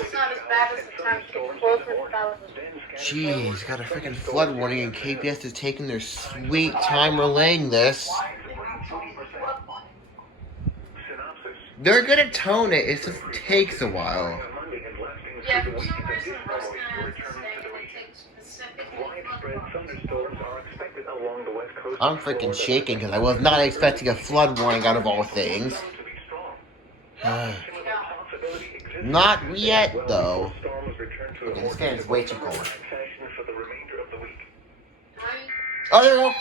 it's not as bad as the time before that was. Jeez, got a freaking flood warning and KPS is taking their sweet time relaying this. They're gonna tone it, it just takes a while. Yeah, for some reason, Rustin has to say it takes specifically I'm freaking shaking because I was not expecting a flood warning out of all things. Not yet, though. Okay, this fan is way too cold. Oh, there we go.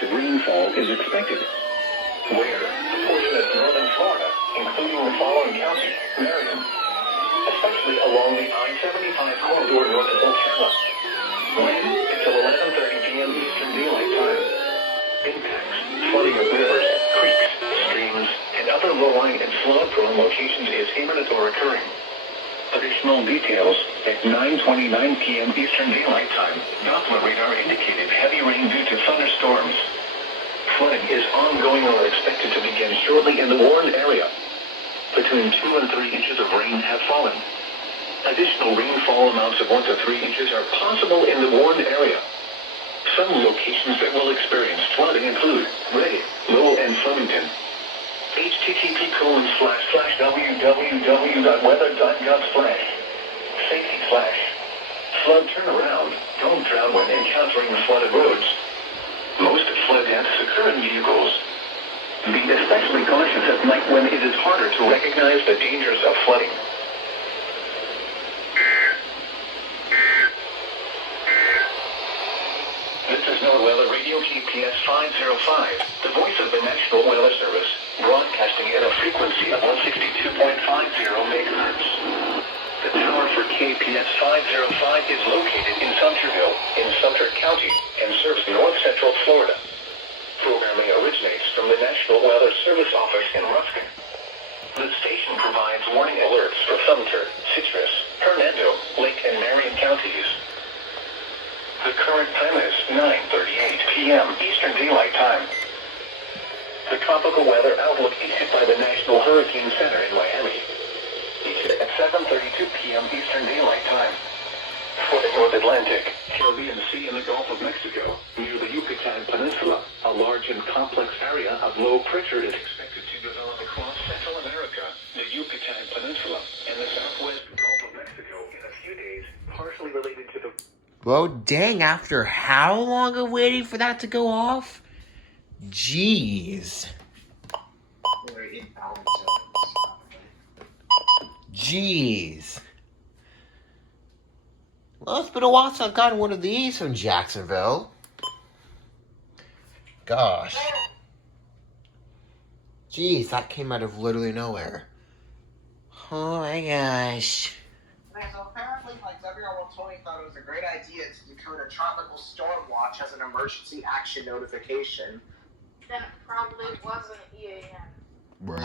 Rainfall is expected. Where a portion of northern Florida, including the following counties: Marion, especially along the I-75 corridor north of Ocala. Wind until 11:30 p.m. Eastern Daylight Time. Impacts: flooding of rivers, creeks, streams, and other low-lying and flood-prone locations is imminent or occurring. Additional details: at 9:29 p.m. Eastern Daylight Time, Doppler radar indicated heavy rain due to thunderstorms. Flooding is ongoing or expected to begin shortly in the warned area. Between 2 and 3 inches of rain have fallen. Additional rainfall amounts of 1 to 3 inches are possible in the warned area. Some locations that will experience flooding include Redding, Lowell, and Flemington. http://www.weather.gov/safety/flood turnaround. Don't drown when encountering flooded roads. Most flood deaths occur in vehicles. Be especially cautious at night when it is harder to recognize the dangers of flooding. This is NOAA Radio KPS505, the voice of the National Weather Service, broadcasting at a frequency of 162.50 megahertz. The tower for KPS505 is located in Sumterville, in Sumter County, and serves north-central Florida. Programming originates from the National Weather Service office in Ruskin. The station provides warning alerts for Sumter, Citrus, Hernando, Lake, and Marion counties. The current time is 9:38 p.m. Eastern Daylight Time. The tropical weather outlook issued by the National Hurricane Center in Miami. Issued at 7:32 p.m. Eastern Daylight Time. For the North Atlantic, Caribbean Sea, and the Gulf of Mexico, near the Yucatan Peninsula, a large and complex area of low pressure is expected to develop across Central America, the Yucatan Peninsula, and the southwest Gulf of Mexico in a few days, partially related to the... Well, dang, after how long of waiting for that to go off? Jeez. Jeez. Well, it's been a while since I've gotten one of these from Jacksonville. Gosh. Jeez, that came out of literally nowhere. Oh my gosh. So apparently, like everyone told me, thought it was a great idea to decode a tropical storm watch as an emergency action notification. Then it probably wasn't EAS. Right.